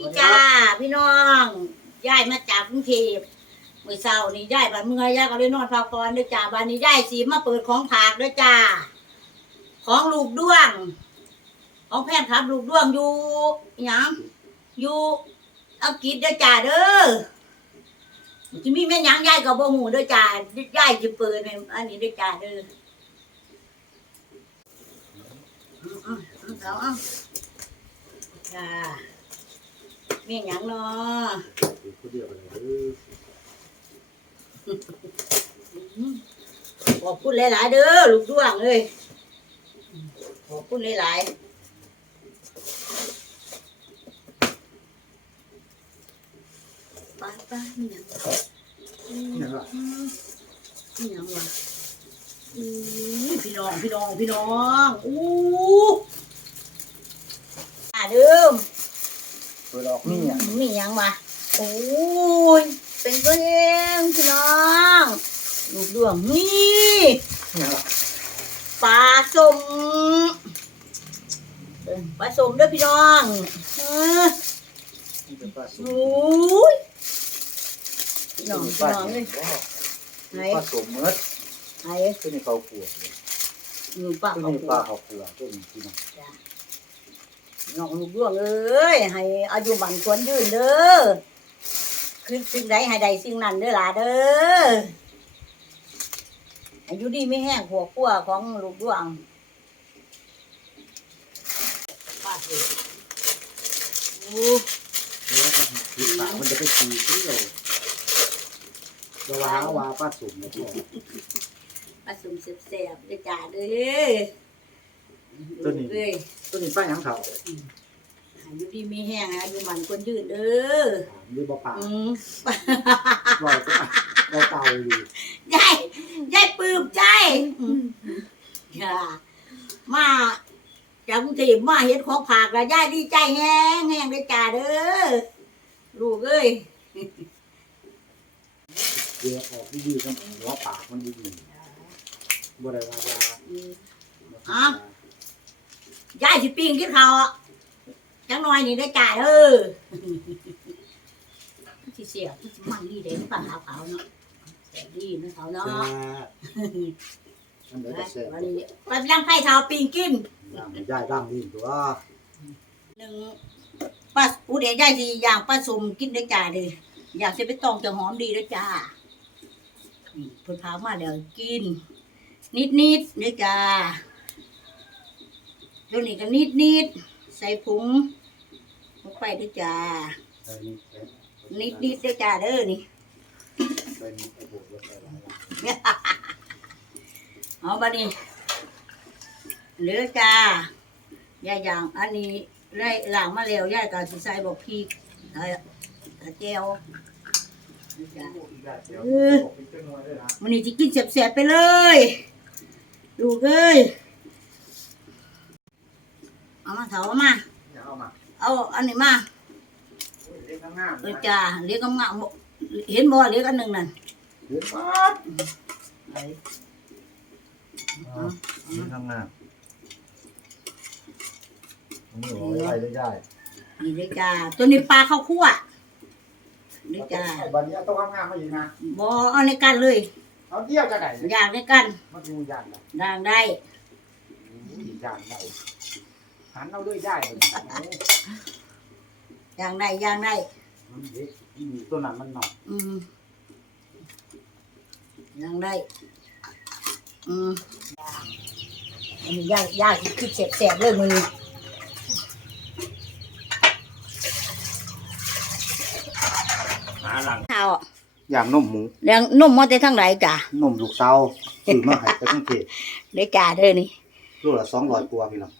พี่จ้าพี่น้องย้ายมาจากกรุงเทพมื่อเช้านี่ย้ายบ้านเมื่อยย้ายก็เลยนอนพักผ่อนเด้อจ้าบ้านนี้ย้ายสีมาเปิดของผากเด้อจ้า ของลูกด้วง ของแพนครับลูกด้วงอยู่หยังอยู่อังกฤษเด้อจ้าเด้อจะมีแม่ยังย้ายกับบ่หูเด้อจ้าย้ายจะเปิดให้อันนี้เด้อจ้าเด้อเอาเอาอาเอจ้า ม่หยังเนาะผู้เดียวกันเลยขอบคุณหลาย ๆ เด้อลูกด้วงเลยขอบคุณหลายๆไป้าป้ามีหยังนี่แหละมีหยังวะอู้ยพี่น้องพี่น้องพี่น้องอู้อ่าเดิม เปิดออกนี่อะมีหยังวะโอ้ยเป็นตัวเองพี่น้องลูกด้วงนี่นี่แหละปลาสมเออปลาสมเด้อพี่น้องเออนี่เป็นปลาสุโอ้ยพี่น้องพี่ปลาน้องเลยไหนปลาสมเมือดไหนตัวนี้เขาขวดหนูปลาตัวเขานี้ปลาเขาขวดตัวนี้ที่นั่น น้องลูกด้วงเอ้ยให้อายุบันควรยืนเด้อคือสิ่งใดให้ใดสิ่งนั้นเด้อล่ะเด้ออายุดีไม่แห้งหัวกั้วของลูกด้วงปลาสิโอ้แล้วก็ติดปากมันจะไปตีเที่ยวจะว้าวาปลาสมนะพ่อปลาสุ่มแซ่บๆเด้อจ้าเด้อ ตัวนี้เอ้ยตัวนี้ป้าหยังเขาอายุดีมีแห้งอายุมันคนยืนเด้อหรือบ่ปลาอืมเราก็เราเตาอยู่ยายยายปลื้มใจอย่ามาจากกรุงเทพมาเห็นของผากแล้วยายดีใจแห้งแห้งเด้อจ้าเด้อลูกเอ้ยเดี๋ยวออกดีๆกันหัวปากมันดีๆบ่ได้ว่ายา ยายสิปิ้งกินข้าวอะจังหน่อยนี่เด้อจ้าเด้อสิเสียบมันดีเด้ปลาขาวๆเนาะแซ่บดีนะเขาเนาะจ้าอันเดียวก็แซ่บวันนี้ไปย่างไข่เท้าปีนกินย่างย่ายร่างนี่ตัวหนึ่งปลาอูเดียย่ายสิย่างปลาสมกินได้อจ้าเด้ออยากจะไปตองจะหอมดีเด้อจ้านี่เพิ่นพามาเดี๋ยวกิน นิดนิดๆเด้อ จ้าตัวนี้ก็นิดนิดๆใส่ผงลงไปเด้อจ้า นิดนิดๆเด้อจ้าเด้อนี่เป็นไอ้พวกรถอะไรเอาบัดนี้เหลือจ้ายายย่างอันนี้ได้ล้างมาแล้วยายก็สิใส่บอกพริกเอ่อกระเจียวจ้ามันนี่จะกินแสบๆไปเลย ดูกเอ้ย เอามาเถาเอามาเอามาเอาอันนี้มาเล็กงามเออจ้าเลี้ยงกำงามเห็นบ่เลี้ยงอันหนึ่งนั่นเล็กมากไอ้เล็กงามนี่โอ้ยได้ได้นี่เลยจ้าตัวนี้ปลาข้าวคั่วนี่จ้าบันนี้ต้องงามมาอีกนะบ่เอาในกันเลยเอาเดียวจะไหนอยากในกันมาดูยานละด่างได้ยานได้ หันเอาด้วยได้อยางได้อยางได้มันเด็กตัวนั้นมันหนักอืมอยางได้อืมอันนี้ยากยากคือแสบๆเลยมือนี้หาหลังข้าวอย่างนมหมูเลี้ยงนมมาแต่ทางไหนจ้ะนมลูกเสาซื้อมาให้ไปทั้งเทศเด้จ้าเด้อนี่ ลูกละสองร้อยกว่าพี่น้อง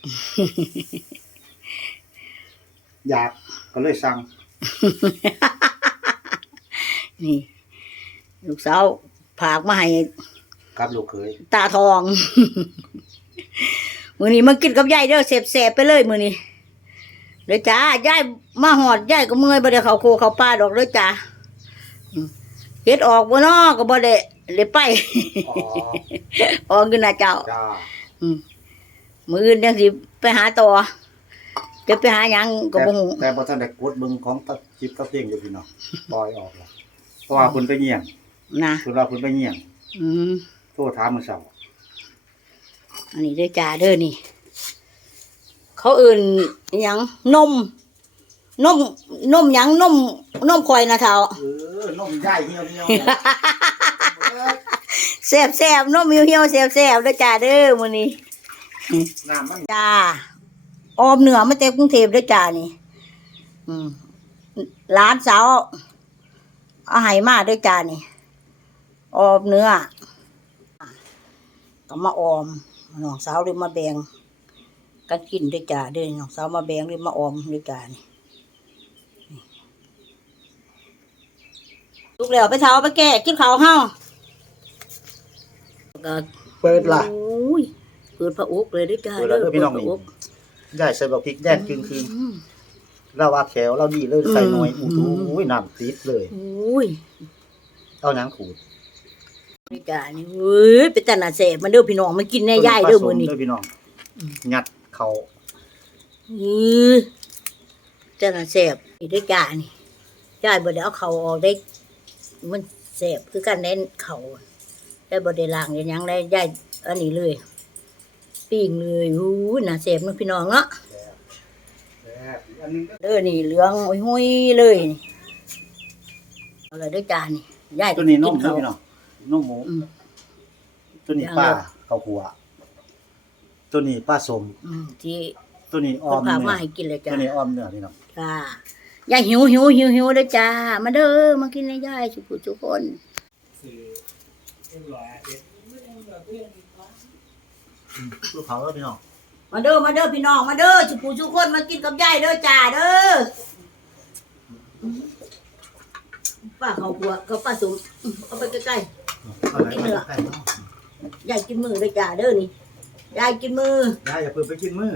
อยากก็เลยสั่ง นี่ ลูกสาวผากมาให้กับลูกเคย ตาทอง มือนี้มากินกับยายเด้อเสบๆไปเลยมือนี้เด้อจ้ายายมาหอดยายก็เมื่อยบ่ได้เข้าโคเข้าป่าดอกเด้อจ้าอืมเฮ็ดออกบ่น้อก็บ่ได้เลยไปอ๋อออกอยู่นะเจ้าจ้า มืออื่นยังสิไปหาต่อจะไปหาหยังก็แต่บ่ฮู้แต่บ่ทันได้กดเบิ่งของตะคลิปตะเพียงอยู่พี่น้องปล่อยออกแล้วเพราะว่าเพิ่นไปเยี่ยมนะเพิ่นว่าเพิ่นไปเยี่ยมอืมโทรถามมื้อเช้าอันนี้เด้อจ้าเด้อนี่ เขาเอื่นอิหยังนม นม นมหยังนม นมข่อยนะเฒ่า เออนมย่ายเหี่ยวเหี่ยวแซ่บแซ่บๆนมเหี่ยวๆแซ่บแซ่บๆเด้อจ้าเด้อมื้อนี้ น้ำมันจ้าออมเหนือมาแต่กรุงเทพเด้อจ้านี่ อืมหลานสาวเอาให้มาเด้อจ้านี่ ออมเนื้อก็มาออมน้องสาวเลยมาแบ่งกันกินเด้อจ้าเด้อน้องสาวมาแบ่งเลยมาออมเด้อจ้านี่ลูกแล้วไปเท้าไปแก่กินข้าวเฮาก็เปิดล่ะโอ้ยเปิดพระอุกเลยเด้อจ้าเปิดแล้วเด้อพี่น้องเปิดพระนี่อุกย่ายใส่บักพริกแดงครึ่งอืมๆเราว่าแขวเราดีเลยใส่หน่อยอือู้ม หูยน้ำติดเลย โอ้ยเอาหยังขูดนี่จ้านี่เว้ยเป็นตาหนาแสบมันเด้อพี่น้องมากินแน่ย่ายเด้อมื้อนี้เด้อพี่น้องงัดเขาอือตาหนาแสบนี่เด้อจ้านี่ย่ายบ่ได้เอาเขาออกได้ มันแสบคือกันแน่นเขาได้บ่ได้ล้างได้หยังได้ย่ายอันนี้เลย ปิ้งเลยอู้ยน่าแสบเนาะพี่น้องเนาะอันนึงก็เด้อนี่เหลืองหุยๆเลยนี่เอาเลยเด้อจ้านี่ย่ายตัวนี้นมกิเด้อข้าวพี่น้องนมหมู อืม ตัวนี้อย่างป้าละข้าวหัว ตัวนี้ป้าสม อืมที่ตัวนี้อเพิ่อนมพาเนื้มาอให้กินเลยจ้าตัวนี้ออมเนื้อพี่น้องจ้าอย่าหิวหิวหิวหิวเด้อจ้า มาเด้อมากินในย่ายสุขุทุกคน ลูกเขาแล้วพี่น้องมาเด้อมาเด้อพี่น้องมาเด้อสุขุทุกคนมากินกับย่ายเด้อจ้าเด้อป้าเขาบัวเขาป้าสุมเอาไปใกล้เอาไหนมาใกล้ๆเนาะๆย่ายกินมือเด้อจ้าเด้อนี่ย่ายกินมือ ได้อย่าเพิ่งไปกินมือ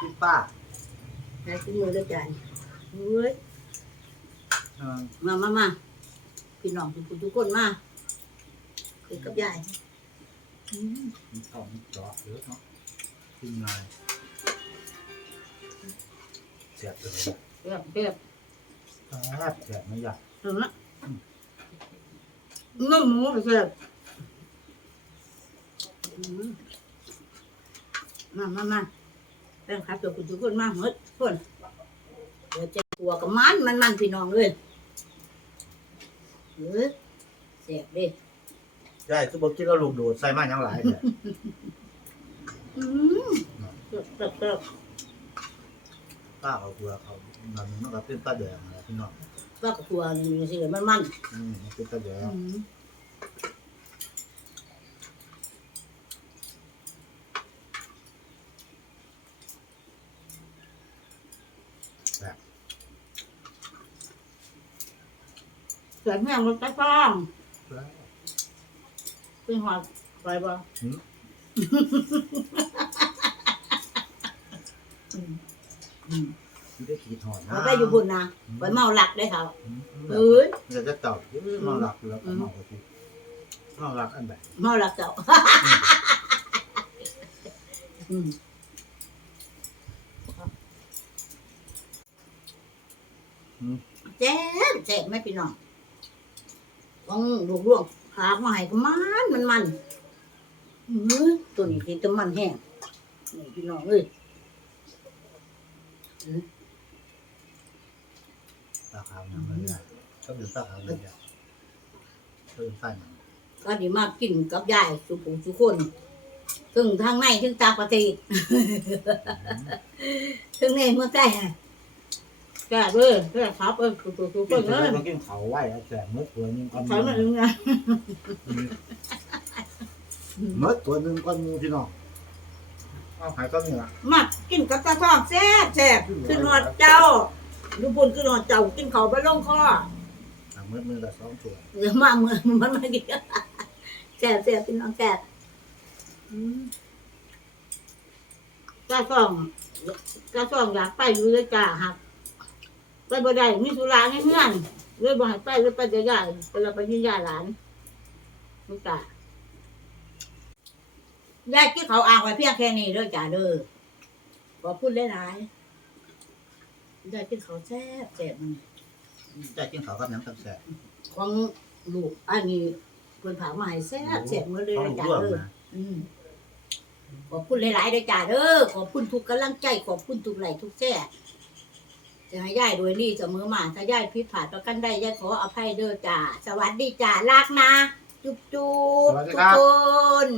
กินป้าย่ายกินมือเด้อจ้านี่เฮ้ย เออมามามาพี่น้องสุขุทุกคนมากินกับย่ายอื มมีข้าวมีจอกเยอะเนาะกินง่ายเสียบเลยเรียบเรียบแซ่บเสียบไม่อยากเห็นไหมนุ่มหมูไปเสียบอืมมามามาแป้งครับเดี๋ยวคุณทุกคนมาหมดคนเดี๋ยวจะกลัวกับมันมันมันพี่น้องเลยเออเสียบดิ ใช่คือบอกกินแล้วลูกโดดใส่มาอย่างหลายเนี่ยอืมเสิร์ฟเสิร์ฟเสิร์ฟป้าเขาเกลือเขามันมันก็เป็นปลาแดงนะพี่น้องว่ากับตัวนี่อยู่สิเลยมันมันอืมมันเป็นปลาแดงอืมแบบเสียบแห้งมันกระซ่อง เป็นหอดไปบ่ที่ได้ขีดหอดเอาไปอยู่บุญนะไปเมาหลักได้เขาเอเอ้ยเดี๋ยวจะตอบมาหลักแล้วก็เมาก็คือเมาหลักอันแบบเมาหลักเจ้าอืมแจ๊บแจ๊บไหม่พี่น้องต้องลวกลวกๆหากมาให้ก็มันมันมันเออตัวนี้ที่ตัวมันแห้งนี่พี่น้องเอ้ยปลาขาวอย่างเงี้ยก็เป็นปลาขาวเลยอะก็เป็นปลาอย่างก็ดีมากกินกับยายสุผูสุคนถึงทางในถึงต่างประเทศถึงในเมืองใต้ แก่เด้อแก่ครับเออสุผูสุคกินนเสร็เอจอแล้วกินเขาไหวแล้วแต่เมื่อตัวนึงก็ใช้มามีถึงไงเมื่อตัวนึงก็มีพี่น้องเอาหายก็มีละมากินกับตาทองแซ่บแซ่บขึ้นหอดเจ้าดูบุญขึ้นหอดเจ้ากินเขาไปลงคอเมื่อมือละสองตัวเดี๋ยวมาเมืองมันมากินแซ่บแซ่บพี่น้องแซ่บอืมกาซองกาซองอยากไปอยู่เลยจ้าหัก ไปบ่ได้มีธุระในเมืองเลยบ่ให้ไปเลยไปจะยายไปเราไปยินยายหลานลูกตายายกินเขาวอ่างไว้เพียงแค่นี้เด้อจ้าเด้อบ่พูดหลายๆยายกินข้าวแซ่บแซ่บมันจะกินเขาวกับน้ำตับแซ่บของลูกอันนี้เพิ่นผากมาให้แซ่บแซ่บหมดเลยต้อนะงจ้าร่วมเด้อนะอืมขอบคุณหลายๆด้วยจ้าเด้อขอบคุณทุกกำลังใจขอบคุณทุกไหลค์ทุกแซ่ จะให้ยายโดวยนี่เสมอมาถ้ายายผิดพลาดประกันใดยายขออภัยเด้อจ้า สวัสดีจ้าลากนะ จุ๊บจุ๊บทุกคน